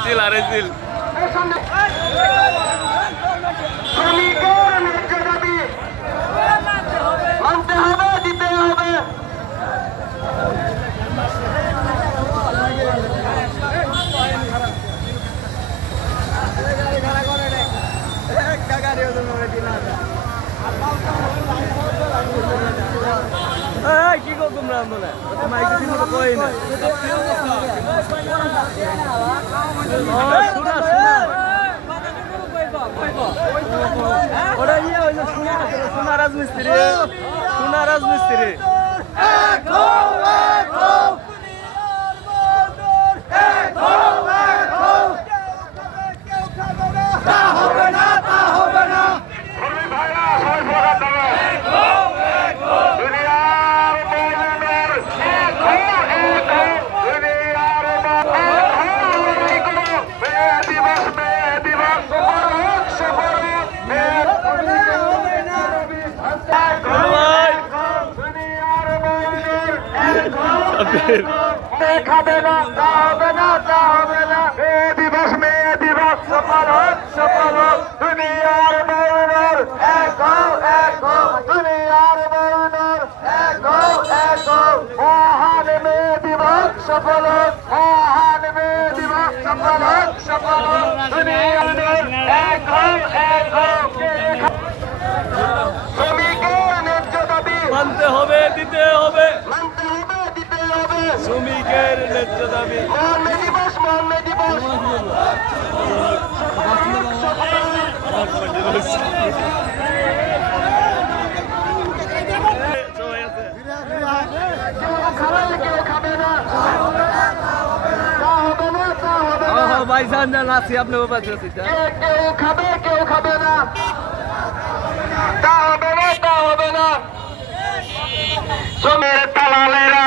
আরেছিল শ্রমিকের ন্যায্য দাবি মানতে হবে, দিতে হবে। কি গো তোমরা মনে মাইকে ঠিক মতো কই না ওরা ইয়ে হইলো সোনা রাজমিস্ত্রি খাবে না, তা হবে না, তা হবে না। মে দিবস সফল হোক, সফল হোক। দুনিয়ার ময়ূর এক হও, এক হও। দুনিয়ার ময়ূর এক হও, এক হও। মহান মে দিবস সফল হোক, মহান মে দিবস সফল হোক, সফল হোক। দুনিয়ার এক হও, এক হও। শ্রমিকের ন্যায্য দাবি মানতে হবে, দিতে হবে। মানতে হবে, দিতে হবে। শ্রমিকের ন্যায্য দাবি মহান মে দিবস, মহান মে দিবস। কেউ খাবে না, তা হবে না, তা হবে না। ভাইজান আছি আপনি কেউ খাবে, কেউ খাবে না, তা হবে না, তা হবে না। শ্রমের দালালেরা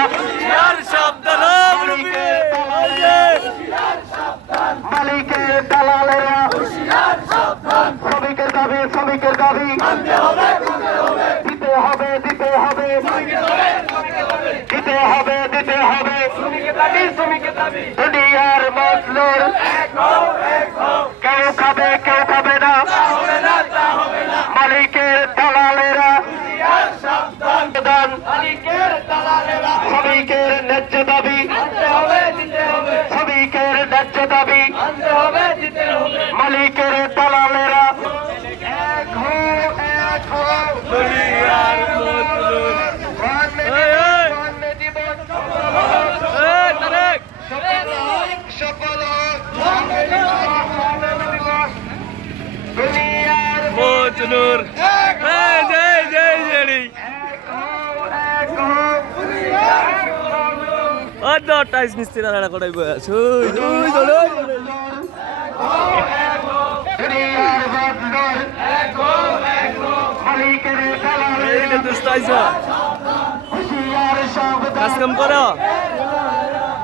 মালিকের দালালেরা শ্রমিকের দাবি, শ্রমিকের দাবি দিতে হবে, দিতে হবে, দিতে হবে, দিতে হবে। দুনিয়ার মজলুর কেউ খাবে, কেউ খাবে না। মালিকের দালালেরা শ্রমিকের ন্যায্য দাবি, শ্রমিকের ন্যায্য দাবি মালিকের দালালেরা এক হো, এক হো। দুনিয়ার মজলুম মহান মে দিবস, মহান মে দিবস তারেক সফল হোক, মহান মে দিবস, মহান মে দিবস। দুনিয়ার মজনুর জয় জয় জয় এক হো, এক হো। টাইস মিস্ত্রি রান্না করাই শুই দুই ধরে দুনিয়ার মজলুর মালিকের দালালেরা এইটা দোস্ত আইছো হুঁশিয়ার সাবধান, কাজ কাম করো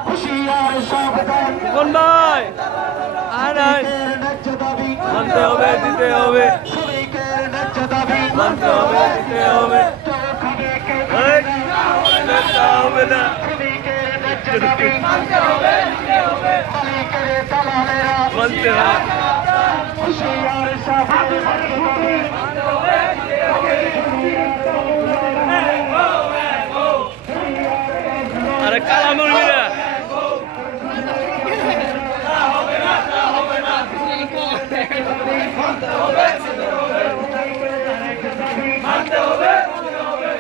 হুঁশিয়ার সাবধান। কোন ভাই আর নাই শ্রমিকের ন্যায্য দাবি মানতে হবে, দিতে হবে। শ্রমিকের ন্যায্য দাবি মানতে হবে, দিতে হবে। কেউ খাবে, কেউ এই, খাবে না। তা হবে না শ্রমিকের ন্যায্য দাবি মালিকের দালালেরা মানতে হবে। হুঁশিয়ার সাবধান। আরে কালা মুরগিরা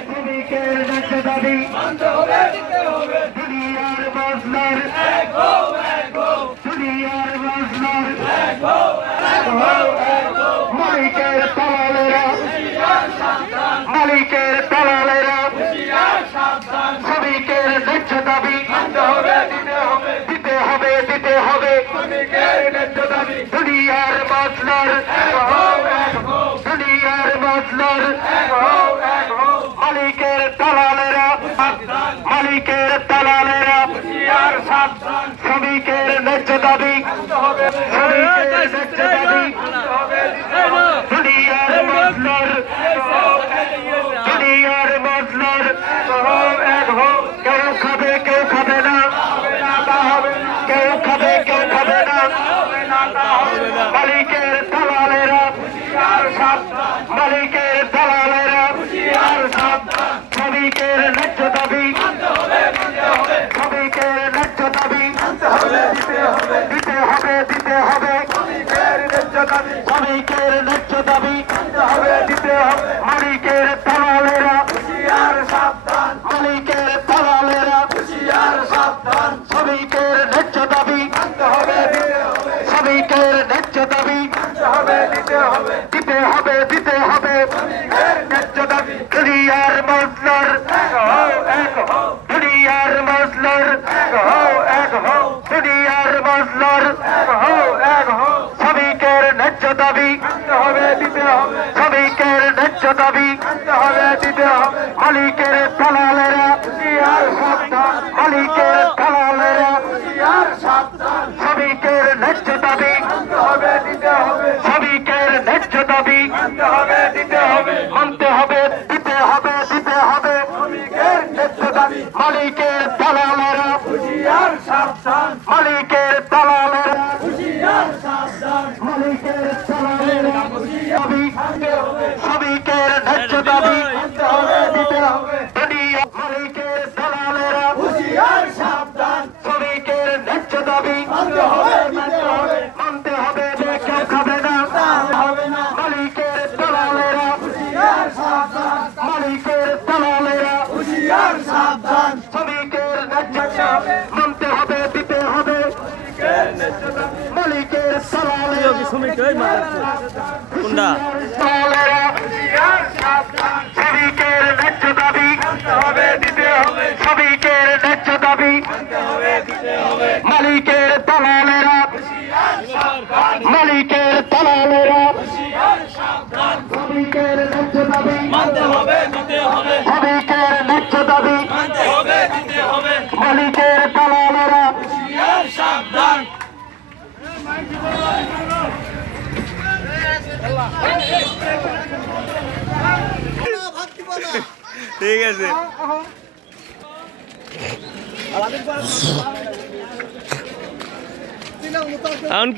শ্রমিকের ন্যায্য দাবি দুনিয়ার মজলুর দুনিয়ার মজলুর মালিকের দালালেরা মালিকের দালালেরা শ্রমিকের ন্যায্য দাবি দিতে হবে, দিতে হবে। দুনিয়ার মজলুর দুনিয়ার মজলুর মালিকের দালালেরা মালিকের দালালেরা শ্রমিকের ন্যায্য দাবি শ্রমিকের ন্যায্য দাবি দুনিয়ার মজলুর দুনিয়ার মজলুর কেউ খাবে, কেউ খাবে না, কেউ খাবে, কেউ খাবে না। মালিকের দালালেরা হুঁশিয়ার সাবধান শ্রমিকের ন্যায্য দাবি শ্রমিকের ন্যায্য দাবি দিতে হবে শ্রমিকের ন্যায্য দাবি দিতে হবে মালিকের দালালেরা হুঁশিয়ার সাবধান মালিকের দালালেরা হুঁশিয়ার সাবধান শ্রমিকের ন্যায্য দাবি শ্রমিকের ন্যায্য দাবি দিতে হবে ন্যায্য দাবি দুনিয়ার মজলুর দুনিয়ার মজলুর দুনিয়ার মজলুর শ্রমিকের ন্যায্য দাবি শ্রমিকের ন্যায্য দাবি দিতে হবে মালিকের দালালেরা মালিকের দালালেরা শ্রমিকের ন্যায্য দাবি শ্রমিকের ন্যায্য দাবি মানতে হবে দিতে হবে শ্রমিকের ন্যায্য দাবি মালিকের দালালেরা মালিকের দালালেরা মালিকের দালালেরা শ্রমিকের ন্যায্য দাবি দিতে হবে মালিকের দালালেরা শ্রমিকের ন্যায্য দাবি মানতে হবে কেউ খাবে না মালিকের দালালেরা মালিকের দালালেরা শ্রমিকের ন্যায্য মানতে হবে দিতে হবে মালিকের দালালেরা শ্রমিকের কোনটা দালালেরা শ্রমিকের ন্যায্য দাবি দিতে হবে শ্রমিকের ন্যায্য দাবি মালিকের দালালেরা মালিকের দালালেরা শ্রমিকের ন্যায্য দাবি শ্রমিকের ন্যায্য দাবি মালিকের দালালেরা সাবধান ঠিক আছে এখন কি